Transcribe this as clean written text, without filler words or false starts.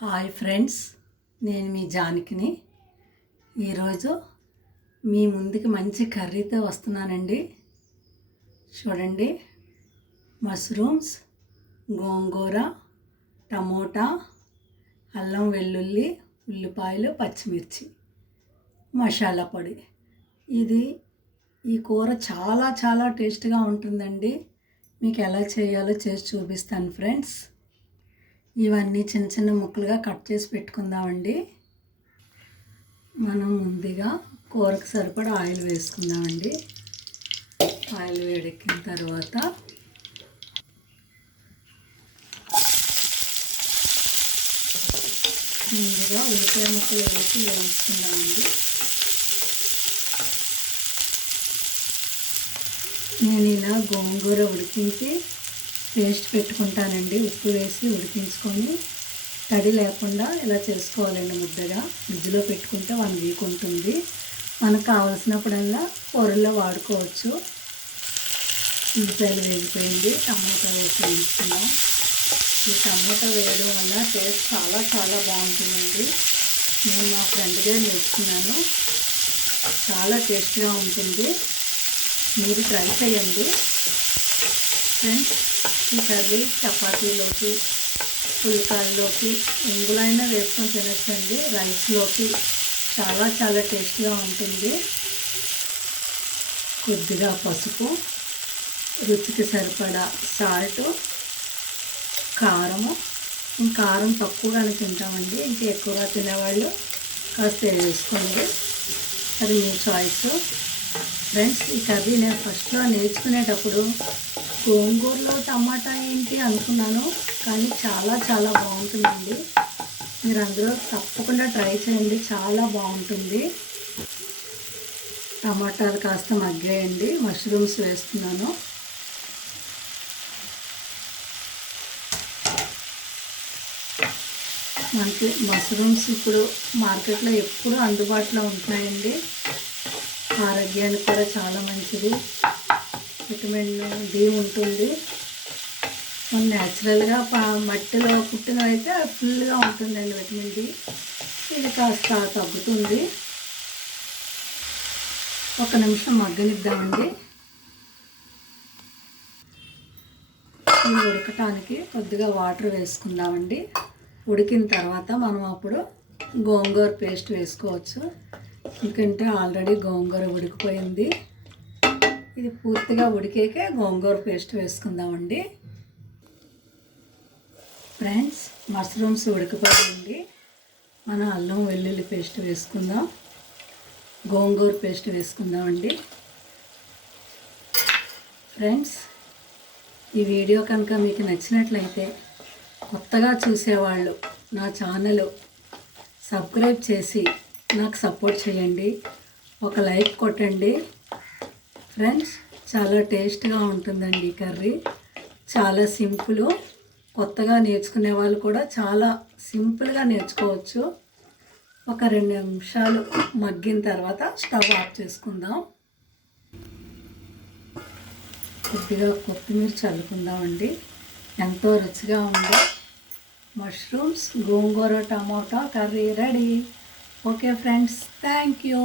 Hi friends, నేను మీ జానకిని. ఈరోజు మీ ముందుకి మంచి కర్రీతో వస్తున్నానండి. చూడండి, మష్రూమ్స్, గోంగూర, టమోటా, అల్లం వెల్లుల్లి, ఉల్లిపాయలు, పచ్చిమిర్చి, మసాలా పొడి. ఈ కూర చాలా చాలా టేస్ట్గా ఉంటుందండి. మీకు ఎలా చేయాలో చేసి చూపిస్తాను ఫ్రెండ్స్. ఇవన్నీ చిన్న చిన్న ముక్కలుగా కట్ చేసి పెట్టుకుందామండి. మనం ముందుగా కూరకు సరిపడా ఆయిల్ వేసుకుందామండి. ఆయిల్ వేడెక్కిన తర్వాత ముందుగా ఉల్లిపాయ ముక్కలు వేసి వేయించుకుందామండి. నేను ఇలా గోంగూర ఉడికించి పేస్ట్ పెట్టుకుంటానండి. ఉప్పు వేసి ఉడికించుకొని తడి లేకుండా ఇలా చేసుకోవాలండి. ముద్దగా ఫ్రిడ్జ్లో పెట్టుకుంటే 1 వీక్ ఉంటుంది. మనకు కావలసినప్పుడల్లా కూరల్లో వాడుకోవచ్చు. ఉల్లిపాయలు వేగిపోయింది, టమాటా వేసి వేయించుకున్నాం. ఈ టమాటా వేయడం వల్ల టేస్ట్ చాలా చాలా బాగుంటుందండి. నేను మా ఫ్రెండ్ దగ్గర నేర్చుకున్నాను. చాలా టేస్ట్గా ఉంటుంది. మీరు ట్రై చేయండి ఫ్రెండ్స్. ఈ కర్రీ చపాతీలోకి, పుల్కాల్లోకి, ఎందులో అయినా వేసుకొని తినచ్చండి. రైస్లోకి చాలా చాలా టేస్ట్గా ఉంటుంది. కొద్దిగా పసుపు, రుచికి సరిపడా సాల్ట్, కారము. కారం తక్కువగానే తింటామండి. ఇంకా ఎక్కువగా తినేవాళ్ళు కాస్త వేసుకోండి, అది మీ చాయిస్ ఫ్రెండ్స్. ఈ కర్రీ నేను ఫస్ట్లో నేర్చుకునేటప్పుడు గోంగూరలో టమాటా ఏంటి అనుకున్నాను, కానీ చాలా చాలా బాగుంటుందండి. మీరు అందరూ తప్పకుండా ట్రై చేయండి, చాలా బాగుంటుంది. టమాటాలు కాస్త మగ్గాయండి. మష్రూమ్స్ వేస్తున్నాను. మనకి మష్రూమ్స్ ఇప్పుడు మార్కెట్లో ఎప్పుడూ అందుబాటులో ఉంటున్నాయండి. ఆరోగ్యానికి కూడా చాలా మంచిది. విటమిన్ డి ఉంటుంది. న్యాచురల్గా మట్టిలో పుట్టినవైతే ఫుల్గా ఉంటుందండి విటమిన్ డి. ఇది కాస్త తగ్గుతుంది. 1 నిమిషం మగ్గనిద్దామండి. ఇది ఉడకటానికి కొద్దిగా వాటర్ వేసుకుందామండి. ఉడికిన తర్వాత మనం అప్పుడు గోంగూర పేస్ట్ వేసుకోవచ్చు. ఎందుకంటే ఆల్రెడీ గోంగూర ఉడికిపోయింది. ఇది పూర్తిగా ఉడికేకే గోంగూర పేస్ట్ వేసుకుందామండి. ఫ్రెండ్స్, మష్రూమ్స్ ఉడికిపోయింది. మనం అల్లం వెల్లుల్లి పేస్ట్ వేసుకుందాం, గోంగూర పేస్ట్ వేసుకుందామండి. ఫ్రెండ్స్, ఈ వీడియో కనుక మీకు నచ్చినట్లయితే కొత్తగా చూసేవాళ్ళు నా ఛానల్ సబ్స్క్రైబ్ చేసి నాకు సపోర్ట్ చేయండి. ఒక లైక్ కొట్టండి ఫ్రెండ్స్. చాలా టేస్ట్గా ఉంటుందండి ఈ కర్రీ. చాలా సింపుల్. కొత్తగా నేర్చుకునే వాళ్ళు కూడా చాలా సింపుల్గా నేర్చుకోవచ్చు. ఒక 2 నిమిషాలు మగ్గిన తర్వాత స్టవ్ ఆఫ్ చేసుకుందాం. కొద్దిగా కొత్తిమీర చల్లుకుందామండి. ఎంతో రుచిగా ఉందో mushrooms, gongura, tomato curry ready. Okay friends, thank you.